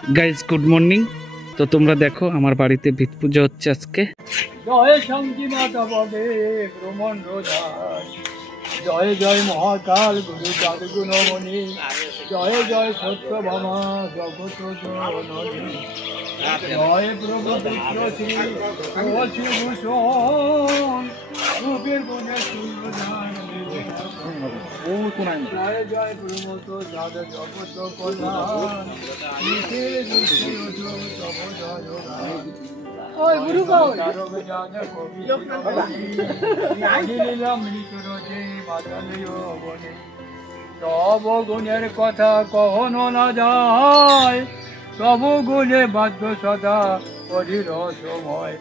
Guys good morning. তো তোমরা দেখো আমার বাড়িতে ভিত পূজা হচ্ছে আজকে। জয় শঙ্কি মাতা বদে ভ্রমণ রোধার, জয় জয় মহাকাল গুরু জাদু গুণমণি, জয় জয় সত্যভামা জগত জননী, জয় প্রভু বিশ্বশ্রী শ্রী ভূষণ রূপের গুণে সূর্যদান, জয় জয় প্রমোদ সাধ জগত কল্যাণ, ওই গুরু কও রোগ জানে কবি লাগিলাম মৃত্যুরজে মাতালিও বনে, তব গুণের কথা কখনো না যায়, তব গুণে বাধ্য সদা অধীর সময়।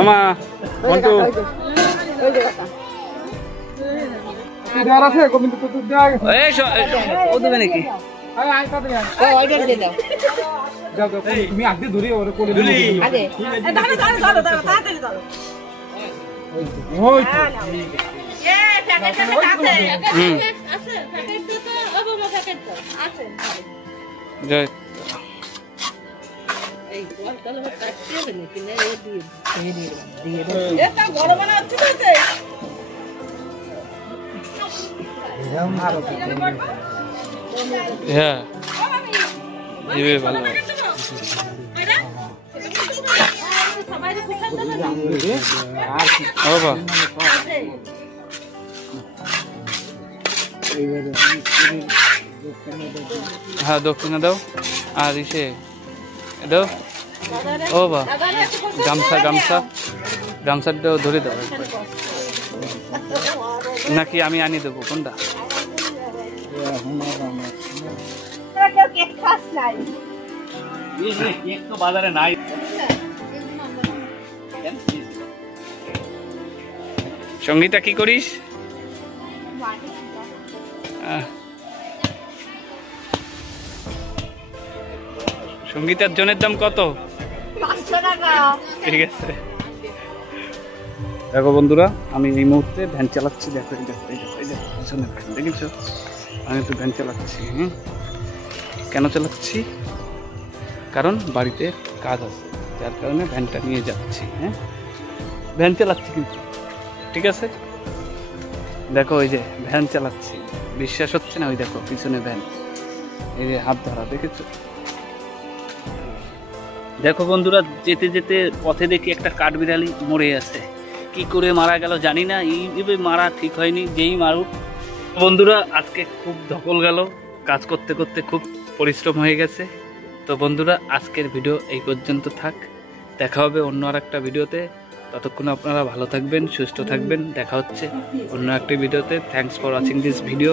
আমা মন্টু ইদার আছে গোবিন্দ তো দুধ দেয়, এই ও দেবে নাকি? আয় আয় তাতে আয়, ও অর্ডার দিয়ে দাও। যাও যাও তুমি আগে ধরে ওরে কোলে দিলে আগে দাঁড়া দাঁড়া দাঁড়া তাড়াতাড়ি দাও। ওই তো এ প্যাকেটটা আছে আছে প্যাকেটটা তো বাবা প্যাকেটটা আছে। জয় এই বল তাহলে কাটতে হবে নাকি না? ও দিয়ে এটা বড় বানা হচ্ছে তো এতে হ্যাঁ এই ভালো সবাই খুব সুন্দর না আর কি বাবা। হ্যাঁ দক্ষিণা দাও আর ইসে দাও। ও বা গামছা গামছা গামছাটাও ধরে দাও একবার, নাকি আমি আনি দেবো কোনটা? কেউ কেক খাস নাই, কেক তো বাজারে নাই। সঙ্গীতা কি করিস? সঙ্গীতার জনের দাম কত? 500 টাকা। ঠিক আছে। দেখো বন্ধুরা, আমি এই মুহূর্তে ভ্যান চালাচ্ছি। দেখো এই দেখো এই দেখো এই দেখো পিছনে ভ্যান দেখেছো? আমি তো ভ্যান চালাচ্ছি। কেন চালাচ্ছি? কারণ বাড়িতে কাজ আছে, যার কারণে ভ্যানটা নিয়ে যাচ্ছি। ভ্যান চালাচ্ছি কিন্তু, ঠিক আছে? দেখো ওই যে ভ্যান চালাচ্ছি, বিশ্বাস হচ্ছে না? ওই দেখো পিছনে ভ্যান, এই যে হাত ধরা, দেখেছো? দেখো বন্ধুরা, যেতে যেতে পথে দেখি একটা কাঠবিড়ালি মরে আছে। কি করে মারা গেল জানি না, এইভাবে মারা ঠিক হয়নি, যেই মারুক। বন্ধুরা আজকে খুব ধকল গেল, কাজ করতে করতে খুব পরিশ্রম হয়ে গেছে। তো বন্ধুরা আজকের ভিডিও এই পর্যন্ত থাক, দেখা হবে অন্য আর একটা ভিডিওতে। ততক্ষণ আপনারা ভালো থাকবেন, সুস্থ থাকবেন। দেখা হচ্ছে অন্য একটা ভিডিওতে। Thanks for watching this video.